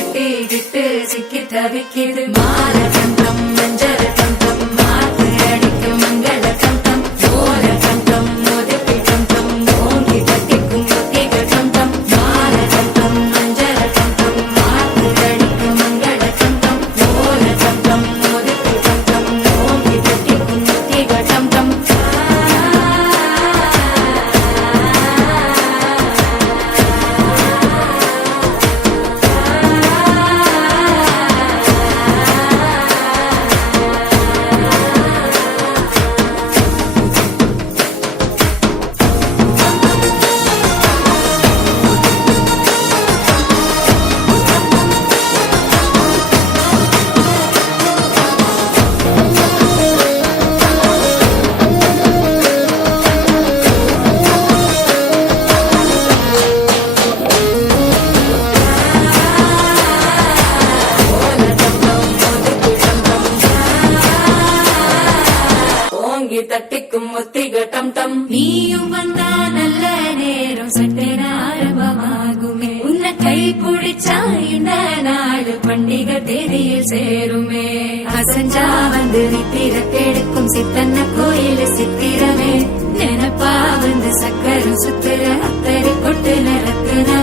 கட்டிக்கிட்டு சிக்கி தவிக்குது மால கண்டம் மஞ்சள் கண்டம் மாத்து அடிக்க மங்கள கண்டம் ஓல கண்டம் ஒதுக்கி கண்டம் ஓங்கி தட்டிக்கும் ஒத்திக கண்டம் மால கண்டம் மஞ்சள் கண்டம் மாத்து அடிக்க மங்கள கண்டம் ஓல கண்டம் ஒதுக்கி கண்டம் ஓங்கி தட்டிக்கும் ஒத்திக கண்டம் தட்டிக்கும் ஒத்திக டம் டம் நீயும் வந்தா நல்ல நேரம் சட்டென ஆரம்பமாகுமே உன்னை கை பிடிச்சா இந்த நாடு பண்டிகை தேதியில் சேருமே அசஞ்சா வந்து நித்திர கெடுக்கும் சித்தன்ன கோயில் சித்திரமே நினப்பா வந்து சக்கரம் சுத்துற அத்தரு கொட்டு நிறத்துனா